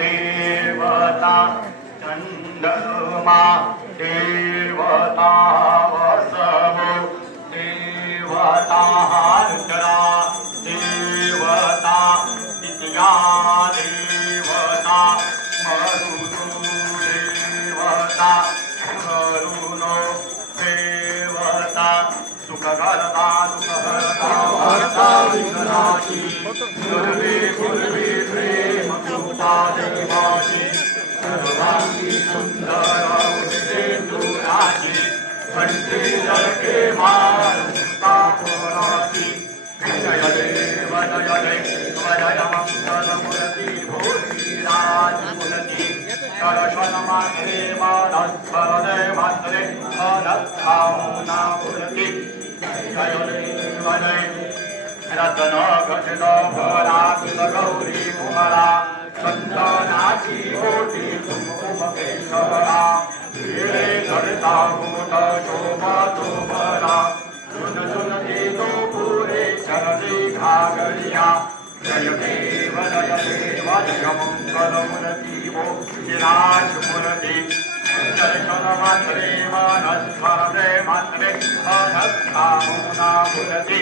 देवता चन्द्रमा देवता वसवो। देवता रुद्रा देवता विद्या देवता मरुतो देवता वरुणो देवता सुखकर्ता सुखहर्ता हर्ता विघ्नाची कृपा देवाची सर्वांगी सुंदर उद्रेंदुराची कंठी जळके मारुता पुराची जय देव जय देव जय मंगलमूर्ती भूषीराजमूर्ती सरस्वत मात्रे मानस्वर दे मात्रे अनत्थामुना मूर्ती जय देव जय रत्न वो विराज मूर्ती दर्शन मात्रे मनस्मरे मात्रे अनत्थामुना मूर्ती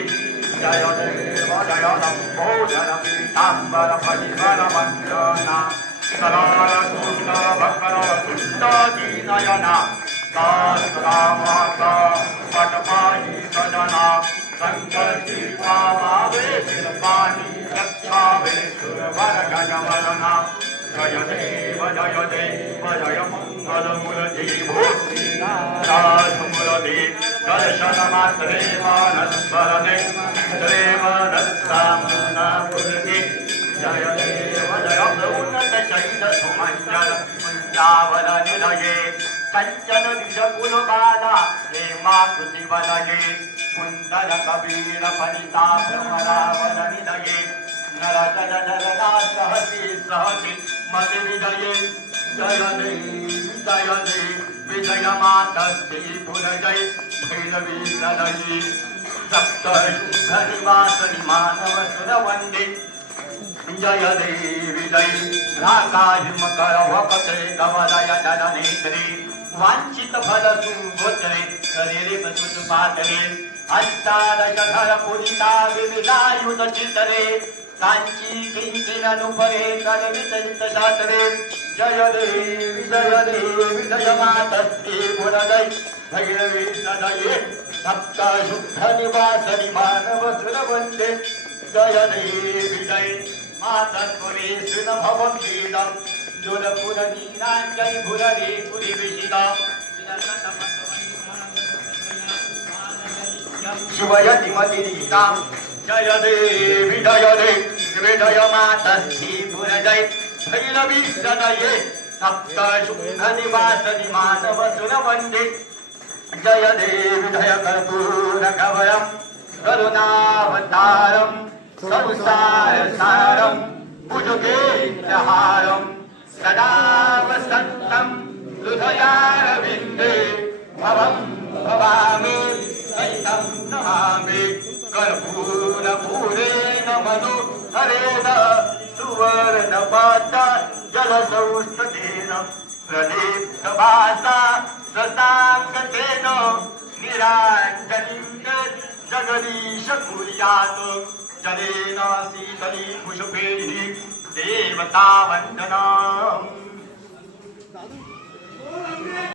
जय देव जय नमो जय पीताम्बर परिहर वन्दना सरार कुण्ड भकर कुण्ड दीनयना सजना सङ्कल्पी पावे शिल्पानि रक्षावे सुरवर गजवदना जय देव जय देव जय मङ्गलमूर्ति भूषिराजमूर्ति दर्शन मात्रे मानस्मरणे देव दत्तामुना मूर्ति जय देव जय उन्नत शैल सुमञ्जल वृन्दावन निलये कञ्चन निजकुल बाला हेमाकृति वलये कुन्दल कबीर फलिता भ्रमरावन निलये नरजन नरना सहसि सहसि मति विजये। जय देव जय देव विजय मातस्ति पुरजय भैरवी सदयी सप्त शुभनिवासनि मानव सुरवन्दे जय देवी जय राकाहिमकर वपत्रे कमलय जननेत्रे वांछित फल सुगोत्रे शरीरे प्रसुत पात्रे अष्टादशधर पुरिता विविधायुध चित्रे. काञ्ची किङ्किरनुपरे तद्विचलित शास्त्रे जय देवी जय देवी जय मातस्ते गुणदय भैरवी सदये सप्त शुद्ध निवासनि मानव सुरवन्दे जय देवी जय मातस्पुरे सुनभवं शीलं दुरपुरदीनाञ्जय भुररे पुरिविशिता शिवयति मतिरीता जय जय देवी जय। मातस्ति पुरजय भैरवी सदये सप्त शुद्ध निवासनि मानव सुरवन्दे जय जय करुणावतारं संसारसारं सदा वसन्तं हृदयारविन्दे भवम् भवामि सैतम् नमामि। कर्पूरपूरेण मनो हरेण सुवर्णपाता जलसौष्ठतेन प्रदीप्तभासा सताङ्गतेन निराञ्जनीं जगदीश कुर्यात् जलेन शीतली पुष्पैः देवता वंदना